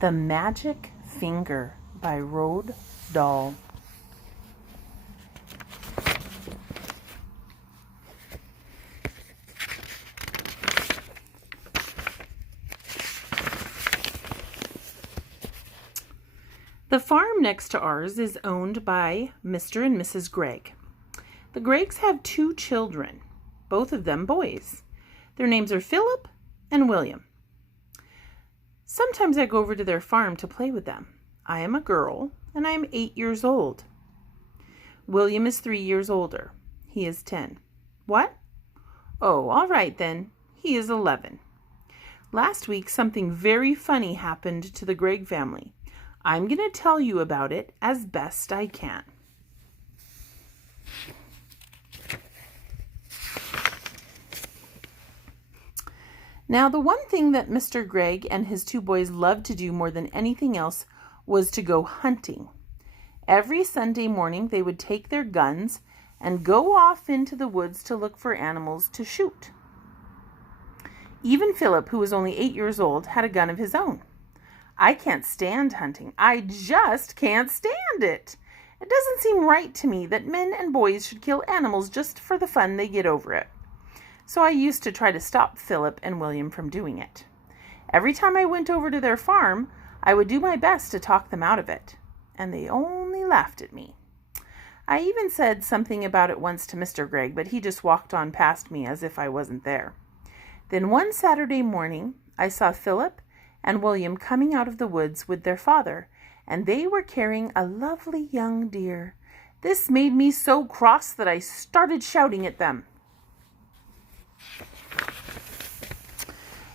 The Magic Finger by Roald Dahl. The farm next to ours is owned by Mr. and Mrs. Gregg. The Greggs have 2 children, both of them boys. Their names are Philip and William. Sometimes I go over to their farm to play with them. I am a girl, and I am 8 years old. William is 3 years older. He is 10. What? Oh, all right then. He is 11. Last week, something very funny happened to the Gregg family. I'm going to tell you about it as best I can. Now, the one thing that Mr. Gregg and his 2 boys loved to do more than anything else was to go hunting. Every Sunday morning, they would take their guns and go off into the woods to look for animals to shoot. Even Philip, who was only 8 years old, had a gun of his own. I can't stand hunting. I just can't stand it. It doesn't seem right to me that men and boys should kill animals just for the fun they get over it. So I used to try to stop Philip and William from doing it. Every time I went over to their farm, I would do my best to talk them out of it, and they only laughed at me. I even said something about it once to Mr. Gregg, but he just walked on past me as if I wasn't there. Then one Saturday morning, I saw Philip and William coming out of the woods with their father, and they were carrying a lovely young deer. This made me so cross that I started shouting at them.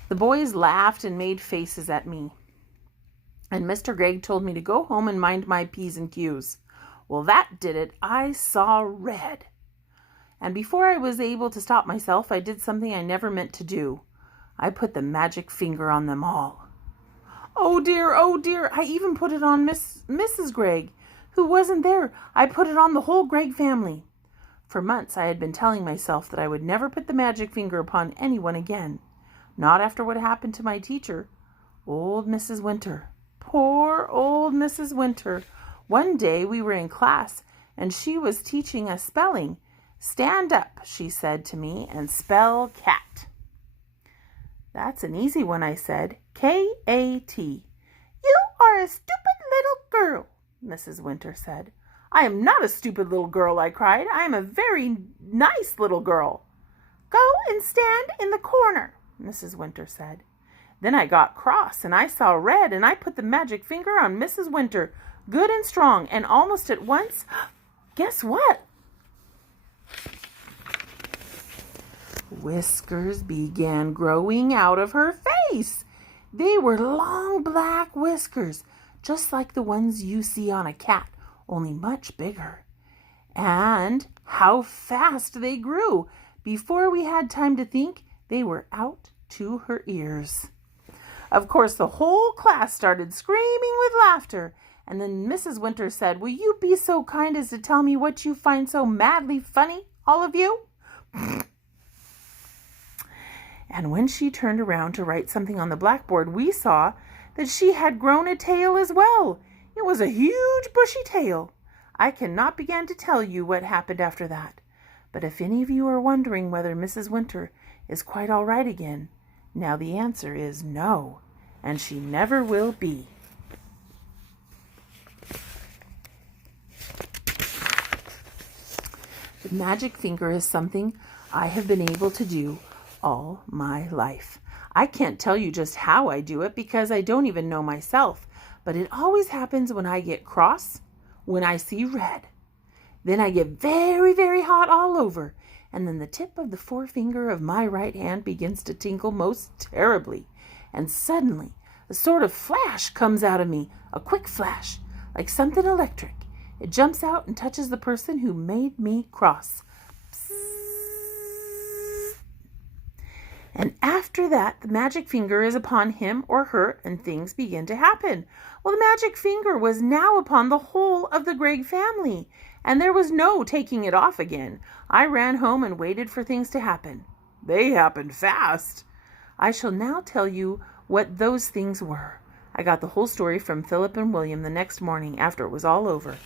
The boys laughed and made faces at me, and Mr. Gregg told me to go home and mind my P's and Q's. Well, that did it. I saw red. And before I was able to stop myself, I did something I never meant to do. I put the magic finger on them all. Oh dear, I even put it on Mrs. Gregg, who wasn't there. I put it on the whole Gregg family. For months I had been telling myself that I would never put the magic finger upon anyone again. Not after what happened to my teacher, old Mrs. Winter. Poor old Mrs. Winter. One day we were in class, and she was teaching us spelling. "Stand up," she said to me, "and spell cat." "That's an easy one," I said. K-A-T. "You are a stupid little girl," Mrs. Winter said. "I am not a stupid little girl," I cried. "I am a very nice little girl." "Go and stand in the corner," Mrs. Winter said. Then I got cross, and I saw red, and I put the magic finger on Mrs. Winter, good and strong, and almost at once, guess what? Whiskers began growing out of her face. They were long black whiskers, just like the ones you see on a cat, only much bigger. And how fast they grew! Before we had time to think, they were out to her ears. Of course, the whole class started screaming with laughter, and then Mrs. Winter said, "Will you be so kind as to tell me what you find so madly funny, all of you?" And when she turned around to write something on the blackboard, we saw that she had grown a tail as well. It was a huge bushy tail. I cannot begin to tell you what happened after that. But if any of you are wondering whether Mrs. Winter is quite all right again, now the answer is no, and she never will be. The magic finger is something I have been able to do all my life. I can't tell you just how I do it because I don't even know myself, but it always happens when I get cross, when I see red. Then I get very, very hot all over, and then the tip of the forefinger of my right hand begins to tingle most terribly, and suddenly a sort of flash comes out of me, a quick flash, like something electric. It jumps out and touches the person who made me cross. And after that, the magic finger is upon him or her, and things begin to happen. Well, the magic finger was now upon the whole of the Gregg family, and there was no taking it off again. I ran home and waited for things to happen. They happened fast. I shall now tell you what those things were. I got the whole story from Philip and William the next morning after it was all over.